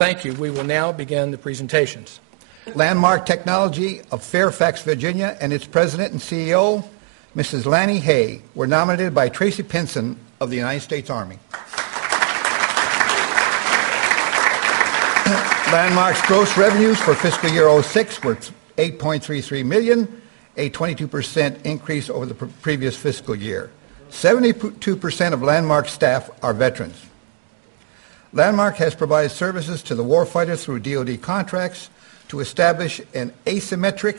Thank you. We will now begin the presentations. Lanmark Technology of Fairfax, Virginia, and its president and CEO, Mrs. Lani Hay, were nominated by Tracy Pinson of the United States Army. Landmark's gross revenues for fiscal year 06 were $8.33 million, a 22% increase over the previous fiscal year. 72% of Landmark's staff are veterans. Landmark has provided services to the warfighter through DOD contracts to establish an asymmetric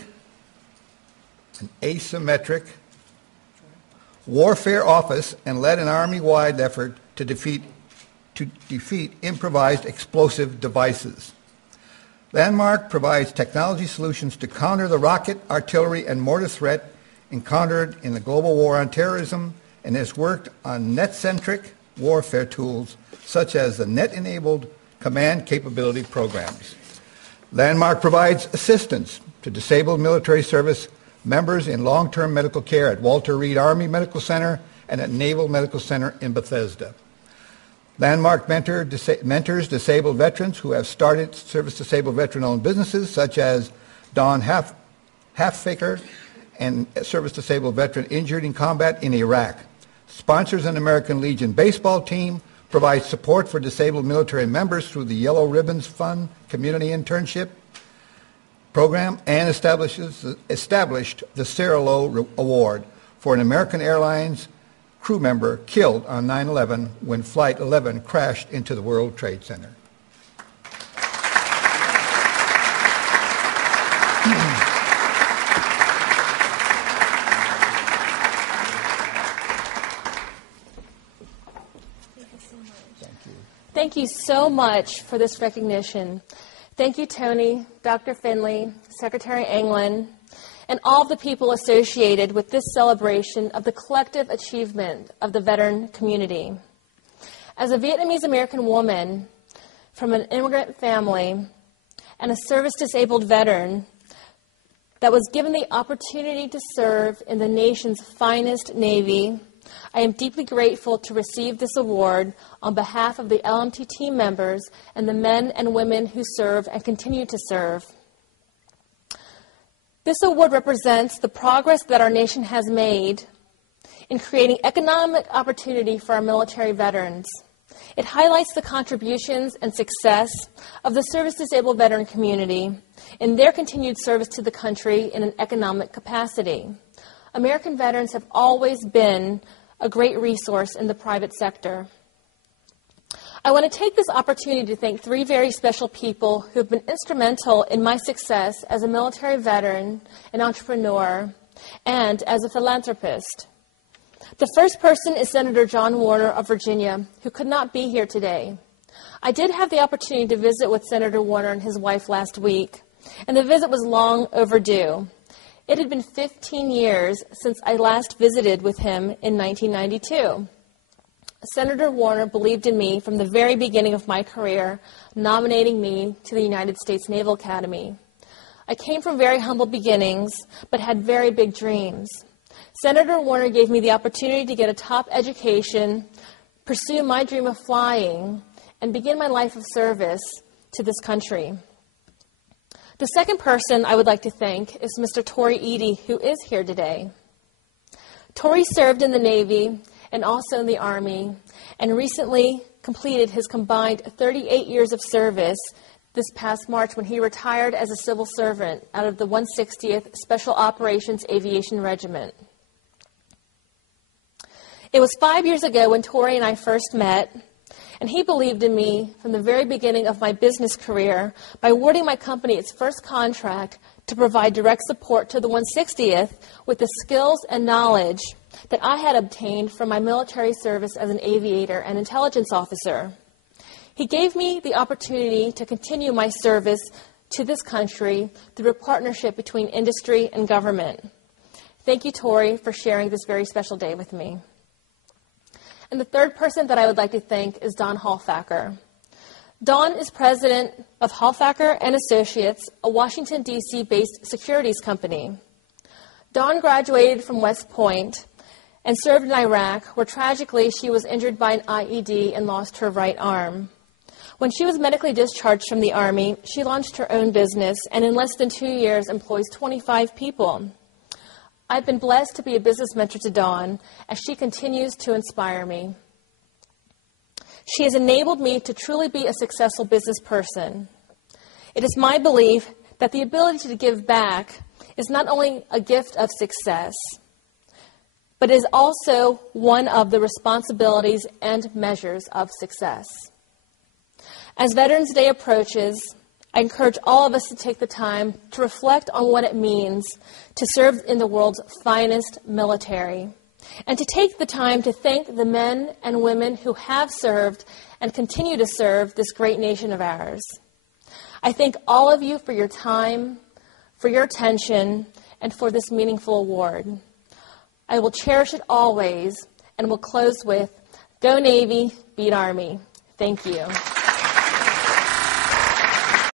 warfare office and led an Army-wide effort to defeat improvised explosive devices. Landmark provides technology solutions to counter the rocket, artillery, and mortar threat encountered in the global war on terrorism and has worked on net-centric warfare tools such as the Net-Enabled Command Capability programs. Landmark provides assistance to disabled military service members in long-term medical care at Walter Reed Army Medical Center and at Naval Medical Center in Bethesda. Landmark mentors disabled veterans who have started service-disabled veteran-owned businesses such as Don Halffaker and service-disabled veteran injured in combat in Iraq. Sponsors an American Legion baseball team, provides support for disabled military members through the Yellow Ribbons Fund Community Internship Program, and established the Sarah Lowe Award for an American Airlines crew member killed on 9/11 when Flight 11 crashed into the World Trade Center. Thank you so much for this recognition. Thank you, Tony, Dr. Finley, Secretary Anglin, and all of the people associated with this celebration of the collective achievement of the veteran community. As a Vietnamese-American woman from an immigrant family and a service-disabled veteran that was given the opportunity to serve in the nation's finest Navy, I am deeply grateful to receive this award on behalf of the LMT team members and the men and women who serve and continue to serve. This award represents the progress that our nation has made in creating economic opportunity for our military veterans. It highlights the contributions and success of the service-disabled veteran community in their continued service to the country in an economic capacity. American veterans have always been a great resource in the private sector. I want to take this opportunity to thank three very special people who have been instrumental in my success as a military veteran, an entrepreneur, and as a philanthropist. The first person is Senator John Warner of Virginia, who could not be here today. I did have the opportunity to visit with Senator Warner and his wife last week, and the visit was long overdue. It had been 15 years since I last visited with him in 1992. Senator Warner believed in me from the very beginning of my career, nominating me to the United States Naval Academy. I came from very humble beginnings, but had very big dreams. Senator Warner gave me the opportunity to get a top education, pursue my dream of flying, and begin my life of service to this country. The second person I would like to thank is Mr. Torrey Eady, who is here today. Torrey served in the Navy and also in the Army, and recently completed his combined 38 years of service this past March when he retired as a civil servant out of the 160th Special Operations Aviation Regiment. It was 5 years ago when Torrey and I first met, and he believed in me from the very beginning of my business career by awarding my company its first contract to provide direct support to the 160th with the skills and knowledge that I had obtained from my military service as an aviator and intelligence officer. He gave me the opportunity to continue my service to this country through a partnership between industry and government. Thank you, Torrey, for sharing this very special day with me. And the third person that I would like to thank is Don Halfacker. Don is president of Halfacker and Associates, a Washington, D.C.-based securities company. Don graduated from West Point and served in Iraq, where tragically she was injured by an IED and lost her right arm. When she was medically discharged from the Army, she launched her own business and in less than 2 years employs 25 people. I've been blessed to be a business mentor to Dawn as she continues to inspire me. She has enabled me to truly be a successful business person. It is my belief that the ability to give back is not only a gift of success, but is also one of the responsibilities and measures of success. As Veterans Day approaches, I encourage all of us to take the time to reflect on what it means to serve in the world's finest military, and to take the time to thank the men and women who have served and continue to serve this great nation of ours. I thank all of you for your time, for your attention, and for this meaningful award. I will cherish it always, and will close with, Go Navy, Beat Army. Thank you.